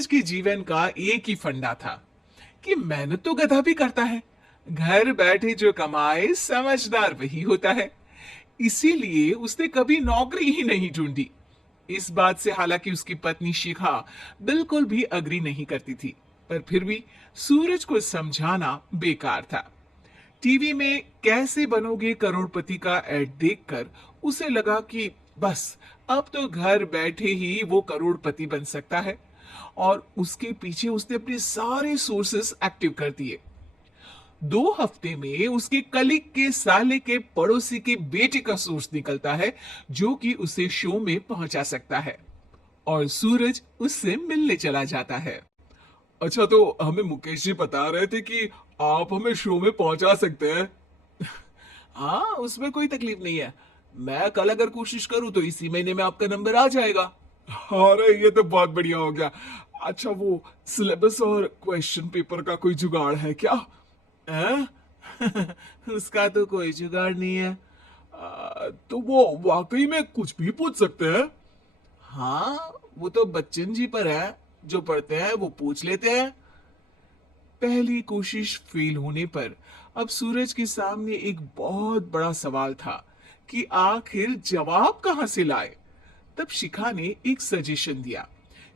सूरज के जीवन का एक ही फंडा था कि मेहनत तो गधा भी करता है, घर बैठे जो कमाए समझदार वही होता है। इसीलिए उसने कभी नौकरी ही नहीं ढूंढी। इस बात से हालांकि उसकी पत्नी शिखा बिल्कुल भी अग्री नहीं करती थी, पर फिर भी सूरज को समझाना बेकार था। टीवी में कैसे बनोगे करोड़पति का एड देखकर उसे लगा कि बस अब तो घर बैठे ही वो करोड़पति बन सकता है, और उसके पीछे उसने अपने सारे सोर्सेस एक्टिव कर दिए। 2 हफ्ते में उसके कलीग के साले के पड़ोसी के बेटे का सोर्स निकलता है जो कि उसे शो में पहुंचा सकता है, और सूरज उससे मिलने चला जाता है। अच्छा, तो हमें मुकेश जी बता रहे थे कि आप हमें शो में पहुंचा सकते हैं। हाँ, उसमें कोई तकलीफ नहीं है। मैं कल अगर कोशिश करूं तो इसी महीने में आपका नंबर आ जाएगा। अरे ये तो बहुत बढ़िया हो गया। अच्छा, वो सिलेबस और क्वेश्चन पेपर का कोई जुगाड़ है क्या? हैं? उसका तो कोई जुगाड़ नहीं है। तो वो वाकई में कुछ भी पूछ सकते हैं? हाँ, वो तो बच्चन जी पर है, जो पढ़ते हैं वो पूछ लेते हैं। पहली कोशिश फेल होने पर अब सूरज के सामने एक बहुत बड़ा सवाल था कि आखिर जवाब कहां से लाए। तब शिखा ने एक सजेशन दिया,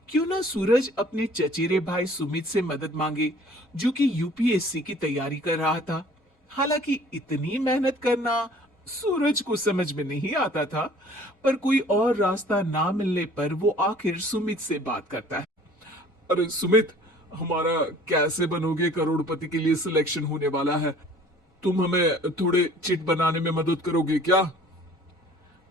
क्यों ना सूरज अपने चचेरे भाई सुमित से मदद मांगे, जो कि यूपीएससी की तैयारी कर रहा था। हालांकि इतनी मेहनत करना सूरज को समझ में नहीं आता था, पर कोई और रास्ता ना मिलने पर वो आखिर सुमित से बात करता है। अरे सुमित, हमारा कैसे बनोगे करोड़पति के लिए सिलेक्शन होने वाला है। तुम हमें थोड़े चिट बनाने में मदद करोगे क्या?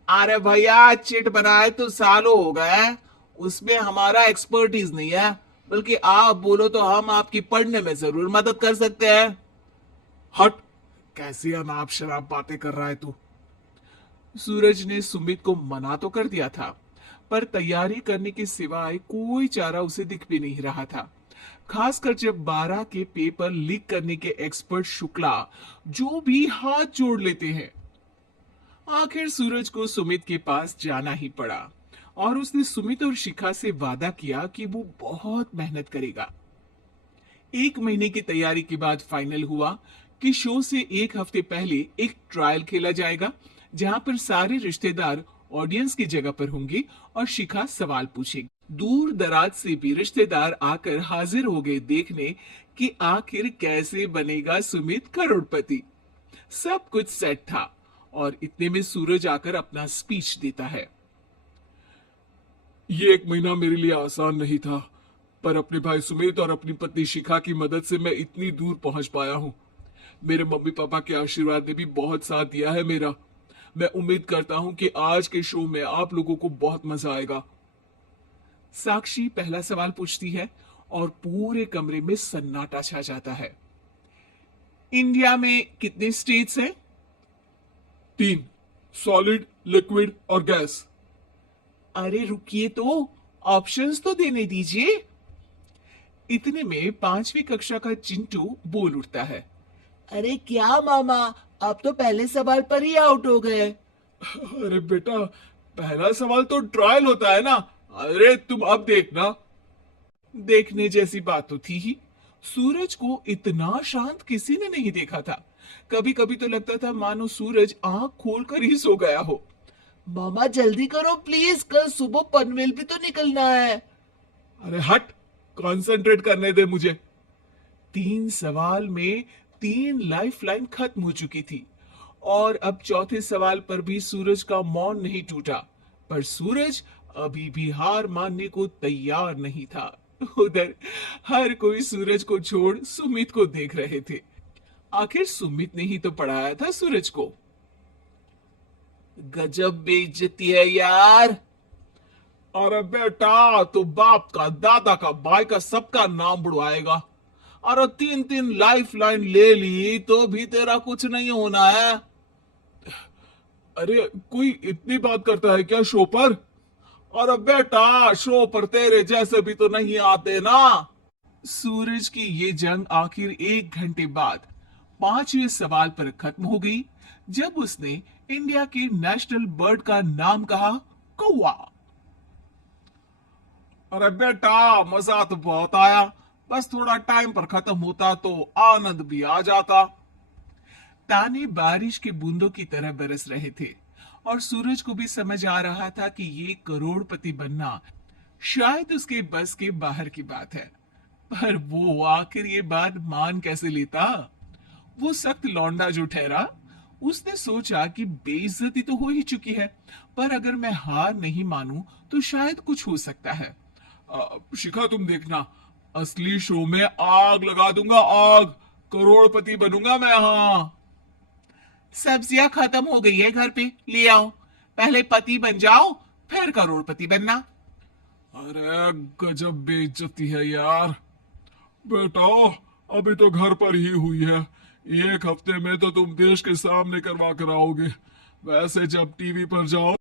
अरे भैया, चिट बनाए तो सालों हो गए, उसमें हमारा एक्सपर्टीज नहीं है। बल्कि आप बोलो तो हम आपकी पढ़ने में जरूर मदद कर सकते हैं। हट, कैसी अनाप शराब बातें कर रहा है तू। सूरज ने सुमित को मना तो कर दिया था, पर तैयारी करने के सिवाय कोई चारा उसे दिख भी नहीं रहा था। खासकर जब 12 के पेपर लीक करने के एक्सपर्ट शुक्ला जो भी हाथ जोड़ लेते हैं। आखिर सूरज को सुमित के पास जाना ही पड़ा, और उसने सुमित और शिखा से वादा किया कि वो बहुत मेहनत करेगा। 1 महीने की तैयारी के बाद फाइनल हुआ कि शो से 1 हफ्ते पहले एक ट्रायल खेला जाएगा, जहां पर सारे रिश्तेदार ऑडियंस की जगह पर होंगे और शिखा सवाल पूछेगी। दूर दराज से भी रिश्तेदार आकर हाजिर हो गए देखने कि आखिर कैसे बनेगा सुमित करोड़पति। सब कुछ सेट था, और इतने में सूरज आकर अपना स्पीच देता है। ये 1 महीना मेरे लिए आसान नहीं था, पर अपने भाई सुमित और अपनी पत्नी शिखा की मदद से मैं इतनी दूर पहुंच पाया हूं। मेरे मम्मी पापा के आशीर्वाद ने भी बहुत साथ दिया है मेरा। मैं उम्मीद करता हूं कि आज के शो में आप लोगों को बहुत मजा आएगा। साक्षी पहला सवाल पूछती है, और पूरे कमरे में सन्नाटा छा जाता है। इंडिया में कितने स्टेट्स हैं? 3, सॉलिड, लिक्विड और गैस। अरे रुकिए, तो ऑप्शंस तो देने दीजिए। इतने में 5वीं कक्षा का चिंटू बोल उठता है। अरे क्या मामा, आप तो पहले सवाल पर ही आउट हो गए। अरे बेटा, पहला सवाल तो ट्रायल होता है ना। अरे तुम अब देखना। देखने जैसी बात तो थी ही। सूरज को इतना शांत किसी ने नहीं देखा था। कभी कभी तो लगता था मानो सूरज आंख खोलकर ही सो गया हो। मामा जल्दी करो प्लीज, कल सुबह पनवेल भी तो निकलना है। अरे हट, कंसंट्रेट करने दे मुझे। 3 सवाल में 3 लाइफलाइन खत्म हो चुकी थी, और अब चौथे सवाल पर भी सूरज का मौन नहीं टूटा। पर सूरज अभी भी हार मानने को तैयार नहीं था। उधर हर कोई सूरज को छोड़ सुमित को देख रहे थे। आखिर सुमित ने ही तो पढ़ाया था सूरज को। गजब बेइज्जती है यार। अरे बेटा, तो बाप का, दादा का, भाई का, सबका नाम बुड़वाएगा। अरे 3 3 लाइफलाइन ले ली तो भी तेरा कुछ नहीं होना है। अरे कोई इतनी बात करता है क्या शो पर? अरे बेटा, शो पर तेरे जैसे भी तो नहीं आते ना। सूरज की ये जंग आखिर 1 घंटे बाद 5वें सवाल पर खत्म हो गई, जब उसने इंडिया के नेशनल बर्ड का नाम कहा, कौवा। अरे बेटा, मजा तो बहुत आया, बस थोड़ा टाइम पर खत्म होता तो आनंद भी आ जाता। ताने बारिश की बूंदों की तरह बरस रहे थे और सूरज को भी समझ आ रहा था कि ये करोड़पति बनना शायद उसके बस के बाहर की बात है। पर वो आखिर ये बात मान कैसे लेता? वो सख्त लौंडा जो ठहरा, उसने सोचा कि बेइज्जती तो हो ही चुकी है, पर अगर मैं हार नहीं मानूं तो शायद कुछ हो सकता है। शिखा, तुम देखना, असली शो में आग लगा दूंगा, आग। करोड़पति बनूंगा मैं, हाँ। सब्जियां खत्म हो गई है घर पे, ले आओ। पहले पति बन जाओ, फिर करोड़पति बनना। अरे गजब बेइज्जती है यार। बेटा, अभी तो घर पर ही हुई है, एक हफ्ते में तो तुम देश के सामने करवा कर आओगे। वैसे जब टीवी पर जाओ